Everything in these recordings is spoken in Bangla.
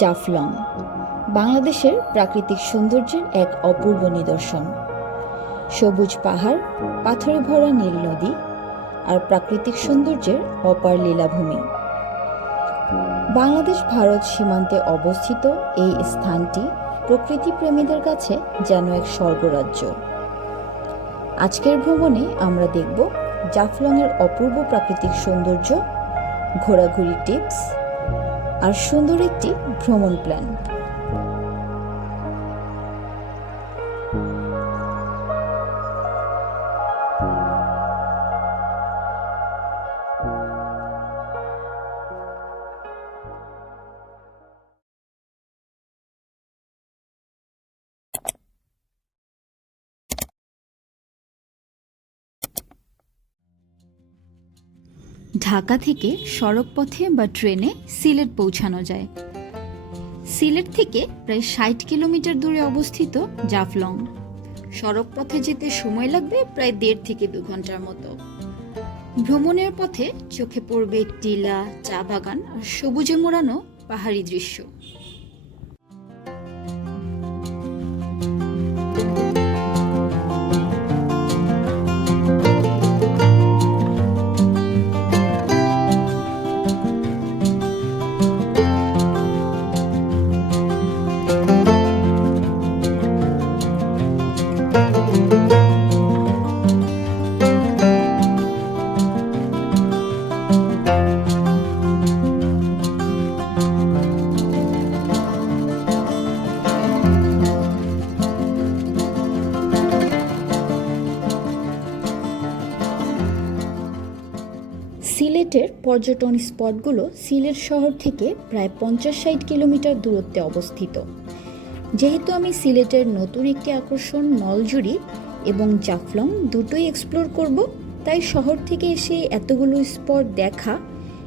জাফলং, বাংলাদেশের প্রাকৃতিক সৌন্দর্যের এক অপূর্ব নিদর্শন। সবুজ পাহাড়, পাথরে ভরা নীল নদী আর প্রাকৃতিক সৌন্দর্যের অপার লীলাভূমি। বাংলাদেশ ভারত সীমান্তে অবস্থিত এই স্থানটি প্রকৃতি প্রেমীদের কাছে যেন এক স্বর্গরাজ্য। আজকের ভ্রমণে আমরা দেখব জাফলংয়ের অপূর্ব প্রাকৃতিক সৌন্দর্য ঘোরাঘুরি টিপস আর সুন্দর একটি ভ্রমণ প্ল্যান ঢাকা থেকে সড়কপথে বা ট্রেনে সিলেট পৌঁছানো যায়। সিলেট থেকে প্রায় ষাট কিলোমিটার দূরে অবস্থিত জাফলং। সড়কপথে যেতে সময় লাগবে প্রায় দেড় থেকে দু ঘণ্টার মতো। ভ্রমণের পথে চোখে পড়বে টিলা, চা বাগান আর সবুজে মোড়ানো পাহাড়ি দৃশ্য। সিলেটের পর্যটন স্পটগুলো সিলেট শহর থেকে প্রায় পঞ্চাশ ষাট কিলোমিটার দূরত্বে অবস্থিত। যেহেতু আমি সিলেটের নতুন একটি আকর্ষণ নলজুরি এবং জাফলং দুটোই এক্সপ্লোর করব, তাই শহর থেকে এসে এতগুলো স্পট দেখা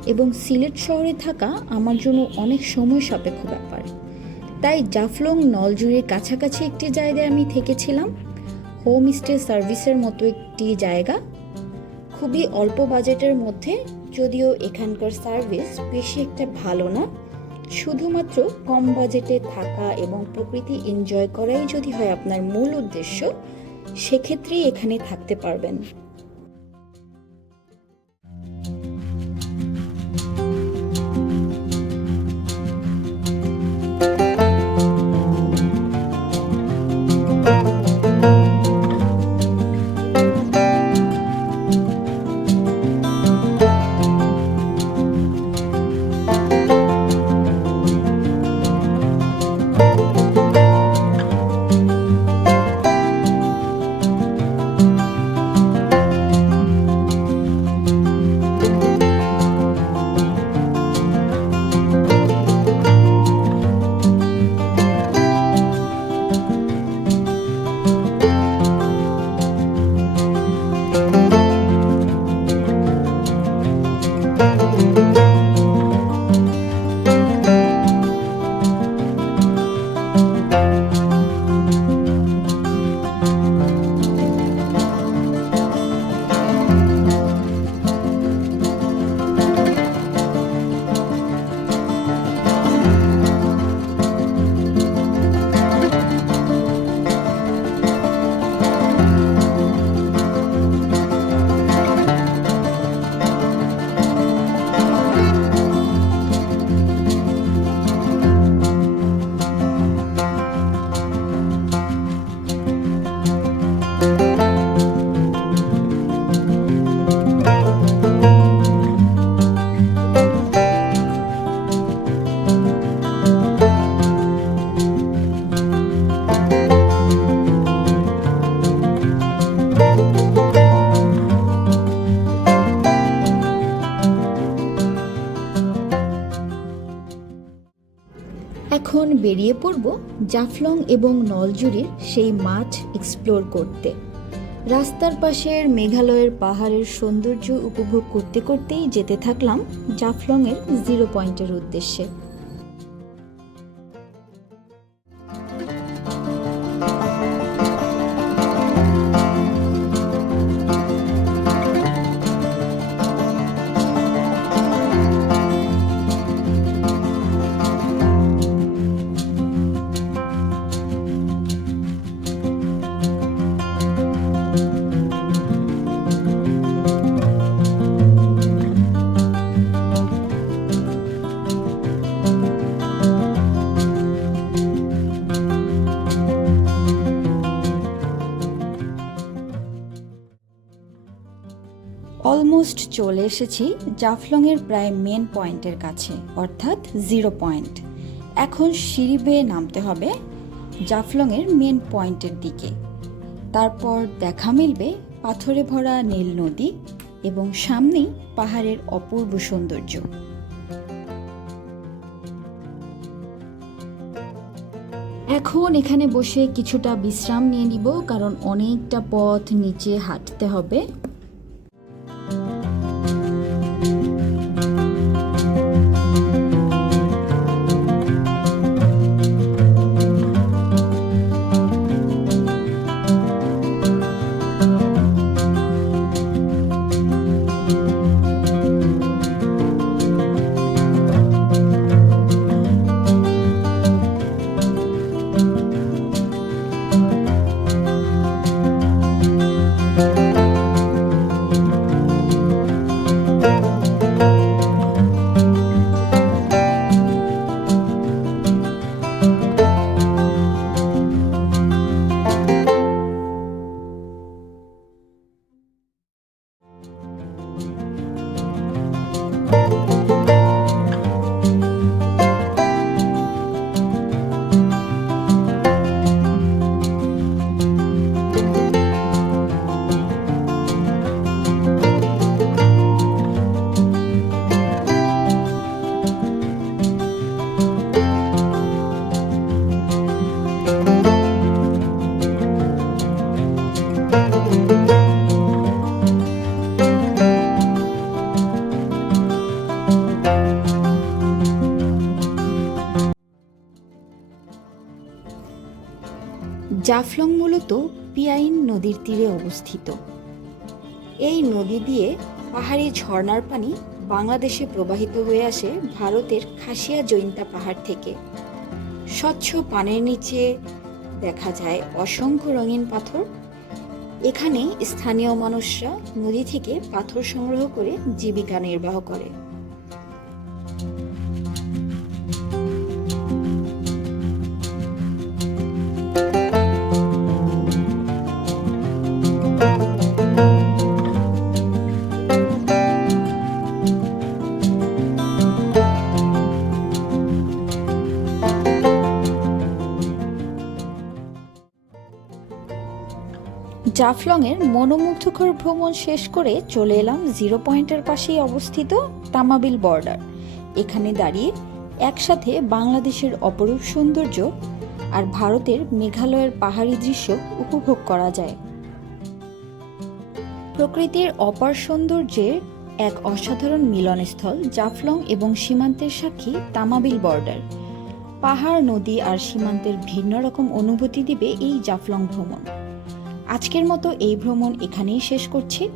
এবং সিলেট শহরে থাকা আমার জন্য অনেক সময় সাপেক্ষ ব্যাপার। তাই জাফলং নলজুরির কাছাকাছি একটি জায়গায় আমি থেকেছিলাম। হোমস্টে সার্ভিসের মতো একটি জায়গা খুবই অল্প বাজেটের মধ্যে যদিও এখানকার সার্ভিস বেশি একটা ভালো না, শুধুমাত্র কম বাজেটে থাকা এবং প্রকৃতি এনজয় করাই যদি হয় আপনার মূল উদ্দেশ্য, সেক্ষেত্রেই এখানে থাকতে পারবেন। এখন বেরিয়ে পড়ব জাফলং এবং নলজুরির সেই মাঠ এক্সপ্লোর করতে। রাস্তার পাশের মেঘালয়ের পাহাড়ের সৌন্দর্য উপভোগ করতে করতেই যেতে থাকলাম জাফলংয়ের জিরো পয়েন্টের উদ্দেশ্যে। অলমোস্ট চলে এসেছি জাফলংয়ের প্রায় মেন পয়েন্টের কাছে, অর্থাৎ জিরো পয়েন্ট এখন সিঁড়ি বেয়ে নামতে হবে জাফলংয়ের মেন পয়েন্টের দিকে। তারপর দেখা মিলবে পাথরে ভরা নীল নদী এবং সামনেই পাহাড়ের অপূর্ব সৌন্দর্য। এখন এখানে বসে কিছুটা বিশ্রাম নিয়ে নিব, কারণ অনেকটা পথ নিচে হাঁটতে হবে। জাফলং মূলত পিয়াইন নদীর তীরে অবস্থিত। এই নদী দিয়ে পাহাড়ি ঝর্ণার পানি বাংলাদেশে প্রবাহিত হয়ে আসে ভারতের খাসিয়া জৈন্তা পাহাড় থেকে। স্বচ্ছ পানের নিচে দেখা যায় অসংখ্য রঙিন পাথর। এখানে স্থানীয় মানুষরা নদী থেকে পাথর সংগ্রহ করে জীবিকা নির্বাহ করে। জাফলংয়ের মনোমুগ্ধকর ভ্রমণ শেষ করে চলে এলাম জিরো পয়েন্টের পাশেই অবস্থিত তামাবিল বর্ডার। এখানে দাঁড়িয়ে একসাথে বাংলাদেশের অপরূপ সৌন্দর্য আর ভারতের মেঘালয়ের পাহাড়ি দৃশ্য উপভোগ করা যায়। প্রকৃতির অপার সৌন্দর্যের এক অসাধারণ মিলনস্থল জাফলং এবং সীমান্তের সাক্ষী তামাবিল বর্ডার। পাহাড়, নদী আর সীমান্তের ভিন্ন রকম অনুভূতি দিবে এই জাফলং ভ্রমণ। আজকের মতো এই ভ্রমণ এখানেই শেষ করছি।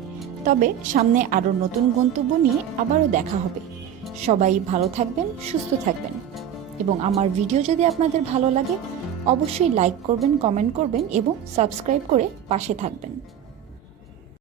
তবে সামনে আরও নতুন গন্তব্য নিয়ে আবারও দেখা হবে। সবাই ভালো থাকবেন, সুস্থ থাকবেন। এবং আমার ভিডিও যদি আপনাদের ভালো লাগে, অবশ্যই লাইক করবেন, কমেন্ট করবেন এবং সাবস্ক্রাইব করে পাশে থাকবেন।